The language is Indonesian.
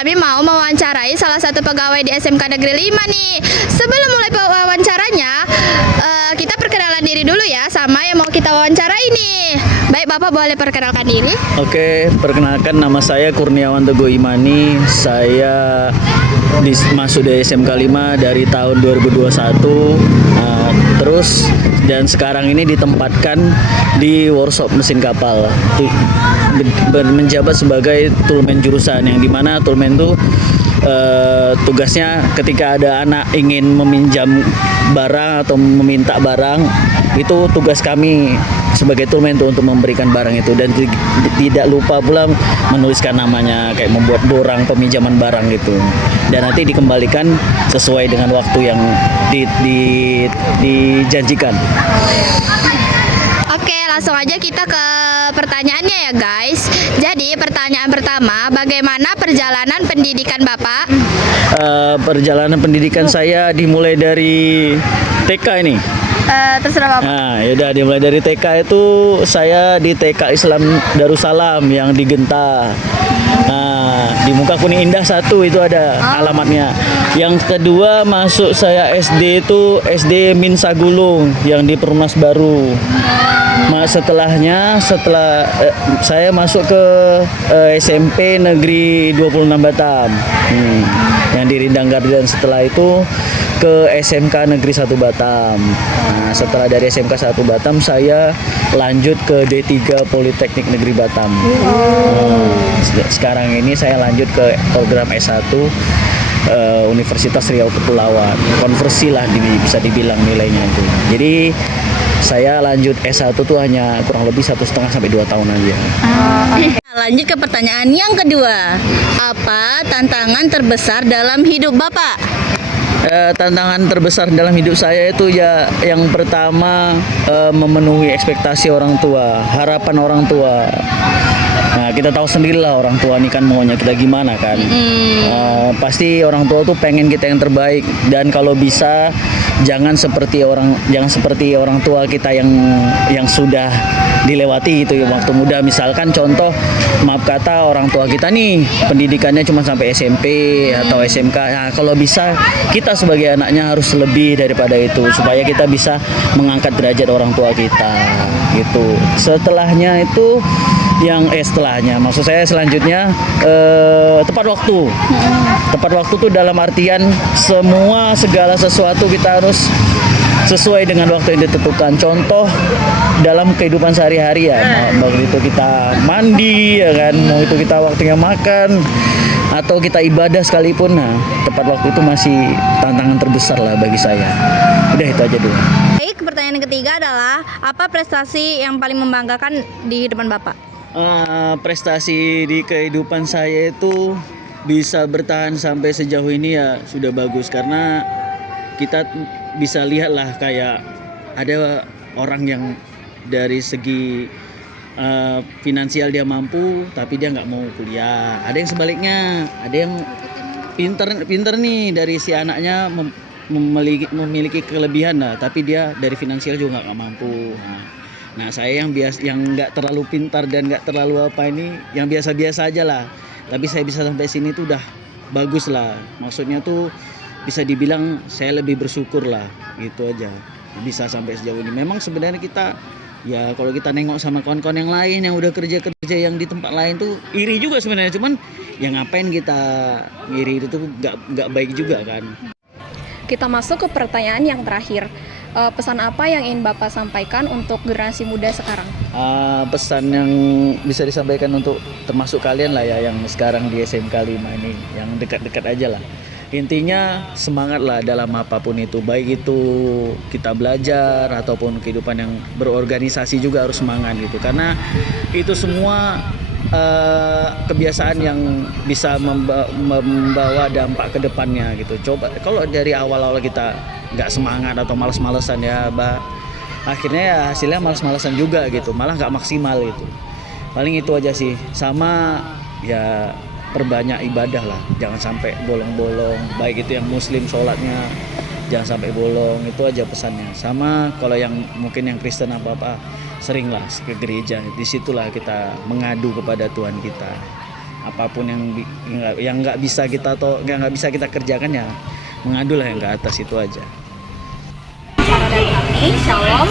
kami mau mewawancarai salah satu pegawai di SMK Negeri 5 nih. Sebelum mulai wawancaranya, kita perkenalan diri dulu ya sama yang mau kita wawancarai nih. Baik, Bapak boleh perkenalkan diri? Oke, perkenalkan nama saya Kurniawan Teguh Imani. Saya masuk di SMK 5 dari tahun 2021. Terus dan sekarang ini ditempatkan di workshop mesin kapal. Menjabat sebagai toolman jurusan, yang dimana toolman itu tugasnya ketika ada anak ingin meminjam barang atau meminta barang, itu tugas kami sebagai toolman itu untuk memberikan barang itu, dan tidak lupa pula menuliskan namanya, kayak membuat borang peminjaman barang gitu, dan nanti dikembalikan sesuai dengan waktu yang dijanjikan. Oke, langsung aja kita ke pertanyaannya ya guys. Jadi pertanyaan pertama, bagaimana perjalanan pendidikan Bapak? Perjalanan pendidikan saya dimulai dari TK ini. Terserah Bapak. Nah, yaudah dimulai dari TK itu saya di TK Islam Darussalam yang di Genta. Nah, di Muka Kuning Indah 1 itu ada alamatnya. Yang kedua masuk saya SD itu SD Min Sagulung yang di Perumnas Baru. Setelah saya masuk ke SMP Negeri 26 Batam yang di Rindang Garden. Setelah itu ke SMK Negeri 1 Batam. Nah, setelah dari SMK 1 Batam saya lanjut ke D3 Politeknik Negeri Batam. Sekarang ini saya lanjut ke program S1 Universitas Riau Kepulauan. Konversi lah bisa dibilang nilainya itu. Jadi saya lanjut S1 tuh hanya kurang lebih 1,5 sampai 2 tahun aja. Lanjut ke pertanyaan yang kedua. Apa tantangan terbesar dalam hidup Bapak? Tantangan terbesar dalam hidup saya itu ya yang pertama memenuhi ekspektasi orang tua, harapan orang tua. Nah, kita tahu sendirilah orang tua ini kan maunya kita gimana kan. Pasti orang tua tuh pengen kita yang terbaik, dan kalau bisa jangan seperti orang tua kita yang sudah dilewati itu ya waktu muda. Misalkan contoh, maaf kata orang tua kita nih pendidikannya cuma sampai SMP atau SMK. Nah, kalau bisa kita sebagai anaknya harus lebih daripada itu supaya kita bisa mengangkat derajat orang tua kita gitu. Setelahnya itu maksud saya selanjutnya tepat waktu. Tepat waktu tuh dalam artian segala sesuatu kita harus sesuai dengan waktu yang ditentukan. Contoh dalam kehidupan sehari-hari ya, mau itu kita mandi ya kan, mau itu kita waktunya makan atau kita ibadah sekalipun. Nah, tepat waktu itu masih tantangan terbesar lah bagi saya. Udah itu aja dulu. Baik, pertanyaan yang ketiga adalah apa prestasi yang paling membanggakan di hidupan Bapak? Prestasi di kehidupan saya itu bisa bertahan sampai sejauh ini ya sudah bagus, karena kita bisa lihat lah kayak ada orang yang dari segi finansial dia mampu tapi dia nggak mau kuliah. Ada yang sebaliknya, ada yang pinter nih dari si anaknya memiliki kelebihan lah, tapi dia dari finansial juga nggak mampu. Nah, saya yang nggak terlalu pintar dan nggak terlalu yang biasa-biasa aja lah, tapi saya bisa sampai sini tuh udah bagus lah. Maksudnya tuh bisa dibilang saya lebih bersyukur lah, gitu aja bisa sampai sejauh ini. Memang sebenarnya kita ya kalau kita nengok sama kawan-kawan yang lain yang udah kerja yang di tempat lain tuh iri juga sebenarnya, cuman ya ngapain kita iri, itu tuh nggak baik juga kan. Kita masuk ke pertanyaan yang terakhir. Pesan apa yang ingin Bapak sampaikan untuk generasi muda sekarang? Pesan yang bisa disampaikan untuk termasuk kalian lah ya yang sekarang di SMK 5 ini, yang dekat-dekat aja lah. Intinya semangat lah dalam apapun itu, baik itu kita belajar ataupun kehidupan yang berorganisasi juga harus semangat gitu, karena itu semua kebiasaan yang bisa membawa dampak ke depannya gitu. Coba kalau dari awal-awal kita nggak semangat atau malas-malesan ya, akhirnya ya hasilnya malas-malesan juga gitu, malah nggak maksimal gitu. Paling itu aja sih, sama ya perbanyak ibadah lah, jangan sampai bolong-bolong, baik itu yang muslim sholatnya jangan sampai bolong, itu aja pesannya. Sama kalau yang mungkin yang Kristen apa-apa, seringlah ke gereja, disitulah kita mengadu kepada Tuhan kita apapun yang nggak bisa kita atau nggak bisa kita kerjakan ya mengadulah yang ke atas itu aja. Cara dari kami, Shalom.